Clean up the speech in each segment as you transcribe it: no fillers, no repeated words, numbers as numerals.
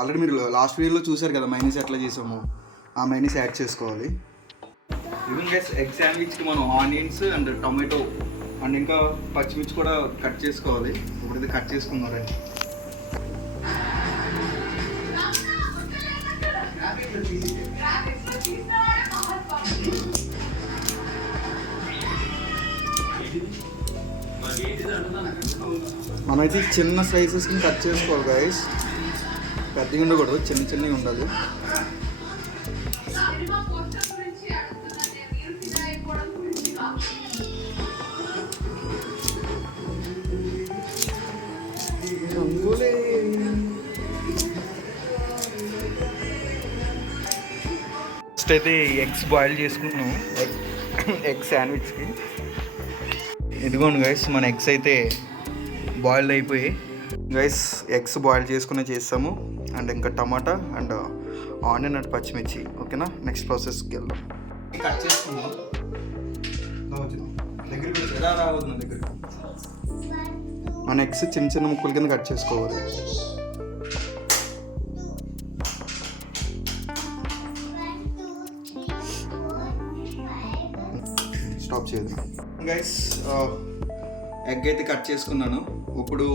Already మీరు last వీడియోలో చూసారు కదా మైనీస్ ఎట్లా చేసాము. ఆ మైనీస్ యాడ్ చేసుకోవాలి. ఈవెన్ గైస్ ఎగ్ శాండ్విచ్కి మనం ఆనియన్స్ అండ్ టొమాటో అండ్ ఇంకా పచ్చిమిర్చి కూడా కట్ చేసుకోవాలి. ఇప్పుడైతే కట్ చేసుకున్నారండి. మనమైతే చిన్న స్లైసెస్ని కట్ చేసుకోవాలి గైస్. పెద్దగా ఉండకూడదు, చిన్న చిన్నవి ఉండాలి. ఫస్ట్ అయితే ఎగ్స్ బాయిల్ చేసుకుంటున్నాము ఎగ్ శాండ్విచ్కి. ఇదిగోండి గైస్, మన ఎగ్స్ అయితే బాయిల్డ్ అయిపోయి గైస్. ఎగ్స్ బాయిల్ చేసుకునే చేస్తాము అండ్ ఇంకా టమాటా అండ్ ఆనియన్ అండ్ పచ్చిమిర్చి. ఓకేనా, నెక్స్ట్ ప్రాసెస్కి వెళ్దాం. కట్ చేసుకుందాం. దగ్గర మన ఎగ్స్ చిన్న చిన్న ముక్కల కింద కట్ చేసుకోవాలి. స్టాప్ చేద్దాం గైస్. ఎగ్ అయితే కట్ చేసుకున్నాను. ఇప్పుడు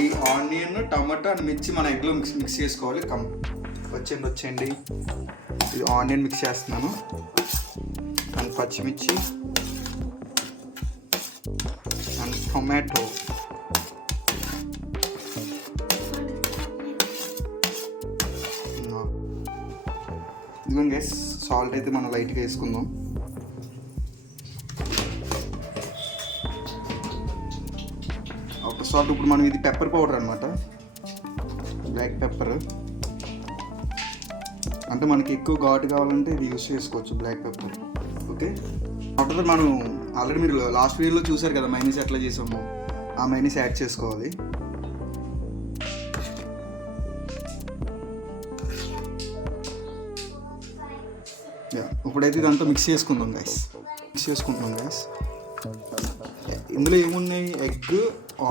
ఈ ఆనియన్ టమాటా అండ్ మిర్చి మన ఎగ్లో మిక్స్ చేసుకోవాలి. వచ్చేయండి. ఇది ఆనియన్ మిక్స్ చేస్తున్నాను అండ్ పచ్చిమిర్చి అండ్ టొమాటో. ఇదిగోండి గైస్, సాల్ట్ అయితే మనం లైట్గా వేసుకుందాం. సాల్ట్. ఇప్పుడు మనం ఇది పెప్పర్ పౌడర్ అనమాట, బ్లాక్ పెప్పర్. అంటే మనకి ఎక్కువ ఘాటు కావాలంటే ఇది యూస్ చేసుకోవచ్చు, బ్లాక్ పెప్పర్. ఓకే, ఆఫ్టర్ మనం ఆల్రెడీ మీరు లాస్ట్ వీడియోలో చూసారు కదా మైనీస్ ఎట్లా చేసాము. ఆ మైనీస్ యాడ్ చేసుకోవాలి. ఇప్పుడైతే ఇదంతా మిక్స్ చేసుకుందాం గైస్. ఇందులో ఏమున్నాయి? ఎగ్,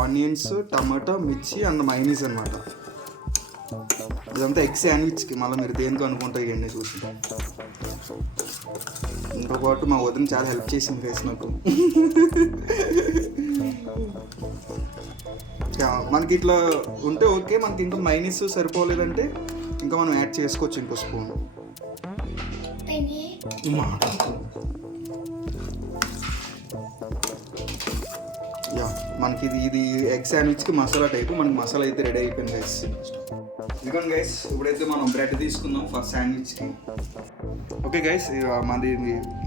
ఆనియన్స్, టమాటా, మిర్చి అండ్ మైనీస్ అనమాట. ఇదంతా ఎగ్ శాండ్విచ్కి. మళ్ళీ మీరు దేనికి అనుకుంటారు ఇవన్నీ చూసి. ఇంకో పాటు మా వదిన చాలా హెల్ప్ చేసింది గైస్ నాకు. మనకి ఇట్లా ఉంటే ఓకే. మనకి ఇంకా మైనీస్ సరిపోలేదంటే ఇంకా మనం యాడ్ చేసుకోవచ్చు ఇంకో స్పూన్. మనకి ఇది ఎగ్ శాండ్విచ్కి మసాలా టైపు. మనకి మసాలా అయితే రెడీ అయిపోయింది గైస్. ఇదిగోండి గైస్, ఇప్పుడైతే మనం బ్రెడ్ తీసుకుందాం ఫస్ట్ శాండ్విచ్కి. ఓకే గైస్, మనది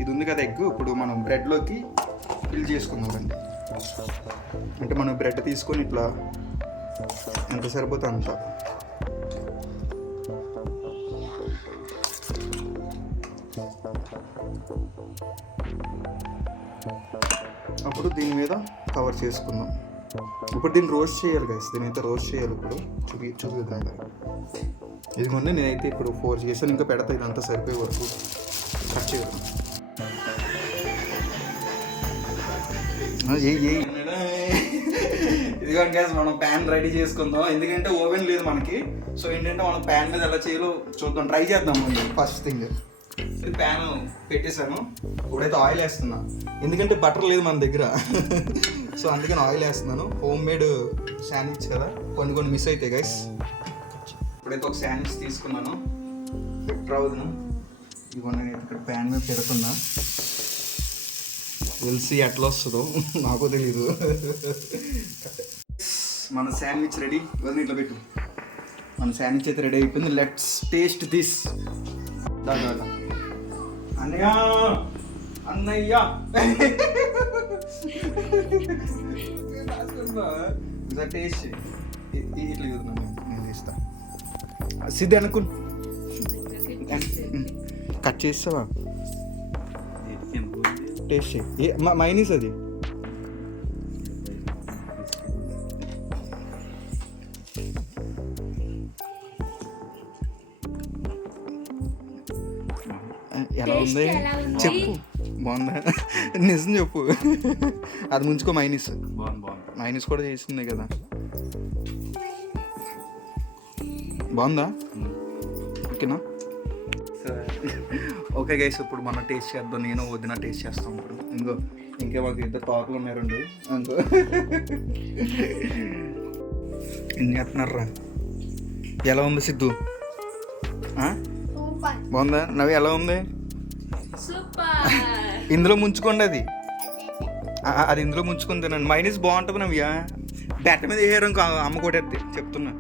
ఇది ఉంది కదా ఎగ్. ఇప్పుడు మనం బ్రెడ్లోకి ఫిల్ చేసుకుందాం అండి. అంటే మనం బ్రెడ్ తీసుకొని ఇట్లా ఎంత సరిపోతే అంత. అప్పుడు దీని మీద కవర్ చేసుకుందాం. ఇప్పుడు దీన్ని రోస్ట్ చేయాలి గైస్. దీని అయితే రోస్ట్ చేయాలి. ఇప్పుడు చూపిద్దాం. ఇదిగోండి, నేనైతే ఇప్పుడు 4 చేసాను. ఇంకా పెడతా, ఇదంతా సరిపోయే వరకు కట్ చేద్దాం. ఇదిగోండి గైస్, మనం ప్యాన్ రెడీ చేసుకుందాం. ఎందుకంటే ఓవెన్ లేదు మనకి. సో ఏంటంటే మనం ప్యాన్ మీద ఎలా చేయాలో చూద్దాం, ట్రై చేద్దాం. ఫస్ట్ థింగ్ ప్యాన్ పెట్టేశాను. ఇప్పుడైతే ఆయిల్ వేస్తున్నా. ఎందుకంటే బటర్ లేదు మన దగ్గర. సో అందుకని ఆయిల్ వేస్తున్నాను. హోమ్ మేడ్ శాండ్విచ్ కదా, కొన్ని మిస్ అవుతాయి గైస్. ఇప్పుడైతే ఒక శాండ్విచ్ తీసుకున్నాను. రావుదును ఇవన్నీ నేను ఇక్కడ ప్యాన్ మీద పెడుతున్నా. తెలిసి ఎట్లా వస్తుందో నాకు తెలీదు. మన శాండ్విచ్ రెడీ. ఇవన్నీ ఇట్లా పెట్టు. మన శాండ్విచ్ అయితే రెడీ అయిపోయింది. Let's taste this. దాదా అన్నయ్య అన్నయ్య టేస్ట్ ఇట్లా చూద్దాం. నేను తీస్తా. సిద్ధి అనుకు కట్ చేస్తావా? టేస్ట్ మైనీస్ అది. ఎలా ఉంది చెప్పు. బాగుందా? నిజం చెప్పు. అది ముంచుకో. మైనీస్ కూడా చేసింది కదా. బాగుందా? ఓకేనా? ఓకే గైస్, ఇప్పుడు మనం టేస్ట్ చేద్దాం. నేను వదిన టేస్ట్ చేస్తాం ఇప్పుడు. ఇంకే మాకు ఇద్దరు తోకలు ఉన్నాయి 2. ఇంకో ఎన్ని చేస్తున్నారా? ఎలా ఉంది సిద్ధు? బాగుందా? నవ్వు ఎలా ఉంది? ఇందులో ముంచుకోండి, అది ఇందులో ముంచుకొని తినండి. మైనస్ బాగుంటుంది నవ్యా. బెట్ట మీద వేయరు ఇంకో అమ్మ కొట్టేది చెప్తున్నా.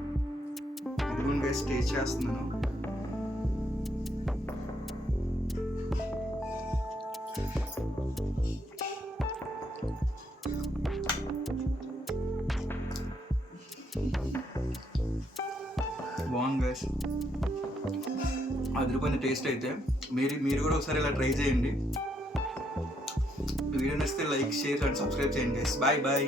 ఇదిగోండి గైస్, టేస్ట్ చేస్తున్నాను. బాగుంది గైస్, అదిరిపోయిన టేస్ట్ అయితే. మీరు కూడా ఒకసారి ఇలా ట్రై చేయండి. వీడియో నచ్చితే లైక్, షేర్ అండ్ సబ్స్క్రైబ్ చేయండి గైస్. Bye bye.